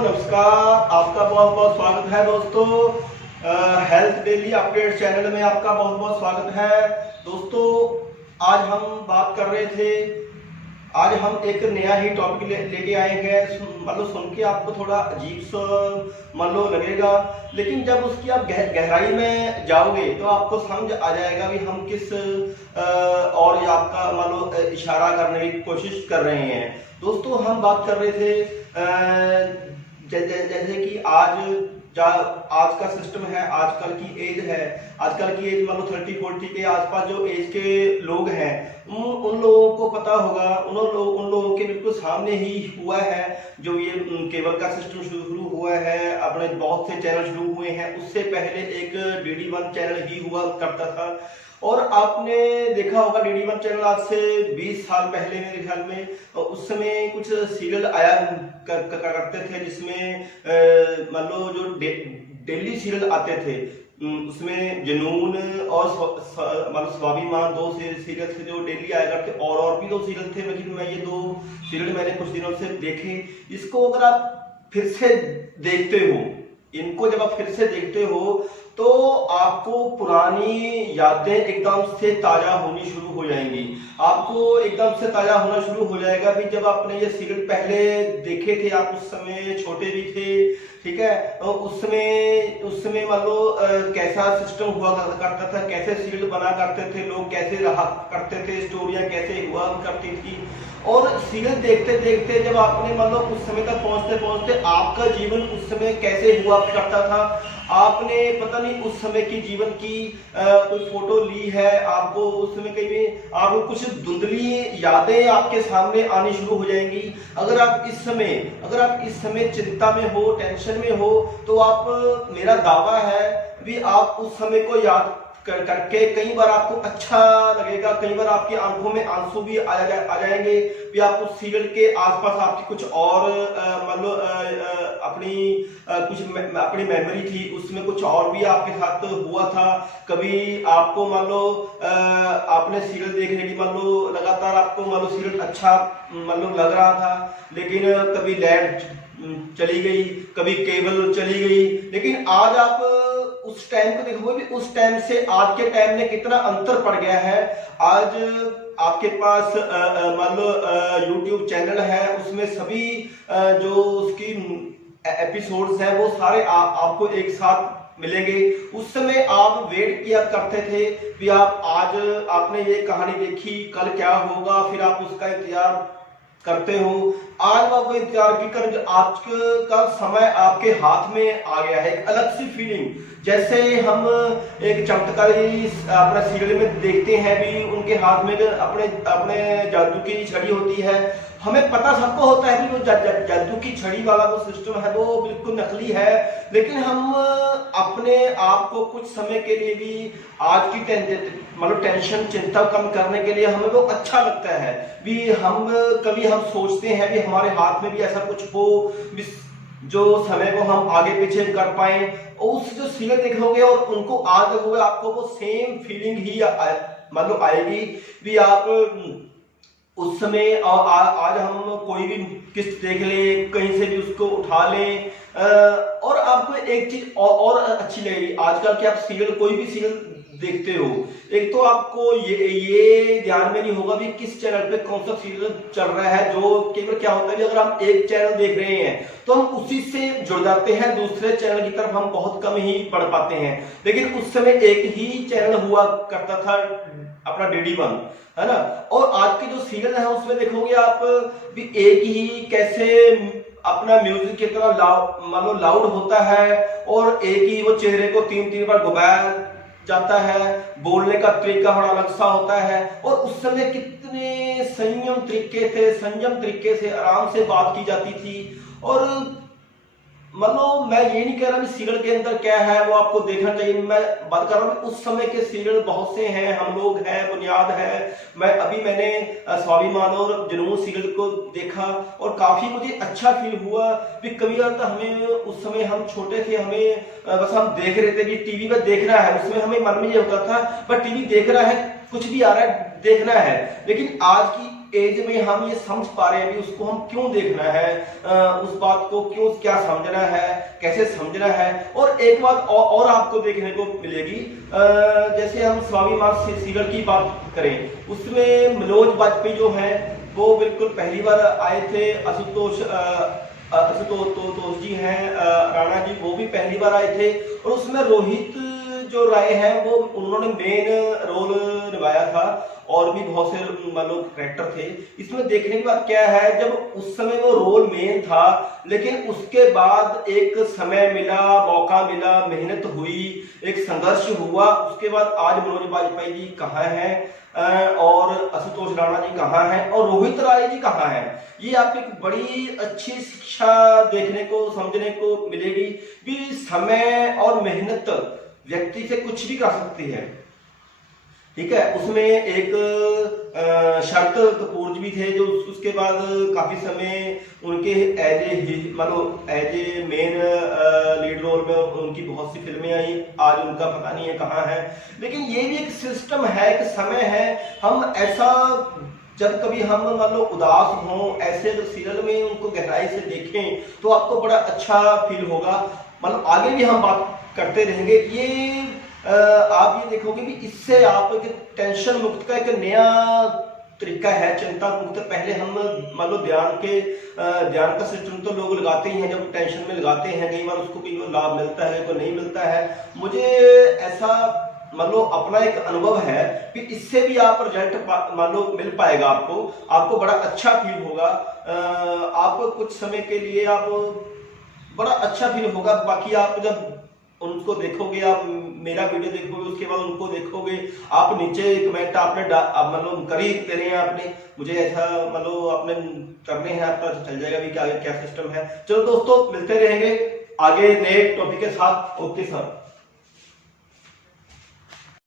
नमस्कार, आपका बहुत बहुत स्वागत है दोस्तों। हेल्थ डेली अपडेट चैनल में आपका बहुत बहुत स्वागत है दोस्तों। आज हम बात कर रहे थे, आज हम एक नया ही टॉपिक लेके आए हैं। मतलब सुन के आपको थोड़ा अजीब सा मान लो लगेगा, लेकिन जब उसकी आप गहराई में जाओगे तो आपको समझ आ जाएगा भी हम किस और आपका मान लो इशारा करने की कोशिश कर रहे हैं। दोस्तों हम बात कर रहे थे जैसे कि आज का सिस्टम है, आजकल की एज है, आजकल की एज मान लो 30-40 के आसपास जो एज के लोग हैं उन लोगों को पता होगा, उन लोगों के बिल्कुल सामने ही हुआ है जो ये केबल का सिस्टम शुरू हुआ है। अपने बहुत से चैनल शुरू हुए हैं, उससे पहले एक DD1 चैनल ही हुआ करता था। और आपने देखा होगा DD1 चैनल आज से 20 साल पहले मेरे ख्याल में, उस समय कुछ सीरियल आया करते थे जिसमें मान लो जो डेली सीरियल आते थे उसमें जुनून और मतलब स्वाभिमान, दो सीरियल थे जो डेली आया करते। और भी दो सीरियल थे, लेकिन मैं ये दो सीरियल मैंने कुछ दिनों से देखे। इसको अगर आप फिर से देखते हो, इनको जब आप फिर से देखते हो तो आपको पुरानी यादें एकदम से ताजा होनी शुरू हो जाएंगी। आपको एकदम से ताजा होना शुरू हो जाएगा भी जब आपने ये सीरियल पहले देखे थे। आप उस समय छोटे भी थे, ठीक है, और उस समय मान लो कैसा सिस्टम हुआ करता था, कैसे सीरियल बना करते थे लोग, कैसे रहा करते थे, स्टोरियां कैसे हुआ करती थी। और सीरियल देखते देखते जब आपने मान लो उस समय तक पहुंचते पहुंचते आपका जीवन उस समय कैसे हुआ करता था, आपने पता नहीं उस समय की जीवन की कोई फोटो ली है, आपको उस समय कहीं भी आपको कुछ धुंधली यादें आपके सामने आनी शुरू हो जाएंगी। अगर आप इस समय चिंता में हो, टेंशन में हो, तो आप, मेरा दावा है भी आप उस समय को याद करके कई बार आपको अच्छा लगेगा, कई बार आपकी आंखों में आंसू भी आ जाएंगे भी आप उस सीरियल के आसपास आपकी कुछ और मान लो अपनी मेमोरी थी, उसमें कुछ और भी आपके साथ हुआ था। कभी आपको मान लो आपने सीरियल देखने की मान लो लगातार आपको मान लो सीरियल अच्छा मान लो लग रहा था, लेकिन कभी लाइट चली गई, कभी केबल चली गई, लेकिन आज आप उस टाइम को देखोगे भी उस टाइम से आज के टाइम में कितना अंतर पड़ गया है। आज आपके पास मान लो YouTube चैनल है, उसमें सभी जो उसकी एपिसोड्स हैं वो सारे आपको एक साथ मिलेंगे। उस समय आप वेट किया करते थे कि आप आज आपने ये कहानी देखी, कल क्या होगा, फिर आप उसका इंतजार करते हो। आज आप इंतजार की कर, आज का समय आपके हाथ में आ गया है। एक अलग सी फीलिंग, जैसे हम एक चमत्कारी अपना सीरियल में देखते हैं भी उनके हाथ में अपने जादू की छड़ी होती है। हमें पता सबको होता है कि वो जादू की छड़ी वाला वो सिस्टम है वो बिल्कुल नकली है, लेकिन हम अपने आप को कुछ समय के लिए भी आज की मतलब टेंशन, चिंता कम करने के लिए हमें वो अच्छा लगता है भी कभी हम सोचते हैं कि हमारे हाथ में भी ऐसा कुछ हो जो समय को हम आगे पीछे कर पाए। उस जो सीरियल देखोगे और उनको आज देखोगे, आपको वो सेम फीलिंग ही मतलब आएगी भी आप उस समय। और आज हम कोई भी किस्त देख ले, कहीं से भी उसको उठा लें, और आपको एक चीज और अच्छी लगेगी आजकल कि आप सीरियल, कोई भी सीरियल देखते हो, एक तो आपको ये ध्यान में नहीं होगा भी किस चैनल पे कौन सा सीरियल चल रहा है। जो केवल क्या होता है कि अगर हम एक चैनल देख रहे हैं तो हम उसी से जुड़ जाते हैं, दूसरे चैनल की तरफ हम बहुत कम ही पढ़ पाते हैं। लेकिन उस समय एक ही चैनल हुआ करता था, अपना DD1, है ना। और आज के जो सीरियल है उसमें देखोगे आप भी एक ही कैसे अपना म्यूजिक की तरह मान लो लाउड होता है, और एक ही वो चेहरे को 3-3 बार घुमाया जाता है, बोलने का तरीका बड़ा अलग सा होता है। और उस समय कितने संयम तरीके से आराम से बात की जाती थी। और मतलब मैं ये नहीं कह रहा कि सीरियल के अंदर क्या है वो आपको देखना चाहिए, मैं बात कर रहा हूँ उस समय के सीरियल बहुत से हैं, हम लोग हैं, बुनियाद है। मैंने स्वाभिमान और जुनून सीरियल को देखा और काफी मुझे अच्छा फील हुआ भी। कभी तो हमें उस समय हम छोटे थे, हमें बस हम देख रहे थे कि टीवी पर देख रहा है, उसमें हमें मन में ये होता था पर टीवी देख रहा है, कुछ भी आ रहा है देखना है। लेकिन आज की एज में हम ये समझ पा रहे हैं, अभी उसको हम क्यों देखना है, उस बात को क्यों क्या समझना है, कैसे समझना है। और एक बात और आपको देखने को मिलेगी, जैसे हम स्वामी मार्ग सीरियल की बात करें, उसमें मनोज वाजपेयी जो है वो बिल्कुल पहली बार आए थे। आशुतोष जी हैं राणा जी, वो भी पहली बार आए थे। और उसमें रोहित जो राय है वो उन्होंने मेन रोल निभाया था, और भी बहुत से मतलब कैरेक्टर थे। इसमें देखने की बात क्या है, जब उस समय वो रोल मेन था, लेकिन उसके बाद एक समय मिला, मौका मिला, मेहनत हुई, एक संघर्ष हुआ, उसके बाद आज मनोज वाजपेयी जी कहाँ हैं और आशुतोष राणा जी कहाँ हैं और रोहित राय जी कहाँ हैं। ये आपको एक बड़ी अच्छी शिक्षा देखने को समझने को मिलेगी कि समय और मेहनत व्यक्ति से कुछ भी कर सकती है। ठीक है, उसमें एक शरत कपूर जी भी थे जो उसके बाद काफी समय उनके as a main lead role में उनकी बहुत सी फिल्में आई, आज उनका पता नहीं है कहाँ है। लेकिन ये भी एक सिस्टम है, एक समय है। हम ऐसा जब कभी हम मान लो उदास हों, ऐसे अगर सीरियल में उनको गहराई से देखें तो आपको बड़ा अच्छा फील होगा। मतलब आगे भी हम बात करते रहेंगे। ये आप ये देखोगे कि इससे आप टेंशन मुक्त का एक नया तरीका है, चिंता मुक्त। पहले हम मान लो ध्यान का सिस्टम तो लोग लगाते ही हैं, जब टेंशन में लगाते हैं, कई बार उसको कई बार लाभ मिलता है, कोई नहीं मिलता है। मुझे ऐसा मान लो अपना एक अनुभव है कि इससे भी आप रिजल्ट मान लो मिल पाएगा, आपको बड़ा अच्छा फील होगा। आप कुछ समय के लिए आप बड़ा अच्छा फील होगा। बाकी आप जब उनको देखोगे, आप मेरा वीडियो देखोगे, उसके बाद उनको देखोगे, आप नीचे कमेंट आपने मतलब कर ही दे रहे हैं आपने, मुझे ऐसा मतलब आपने करने हैं, आपका चल जाएगा भी कि आगे क्या सिस्टम है। चलो दोस्तों, मिलते रहेंगे आगे नए टॉपिक के साथ। Okay sir.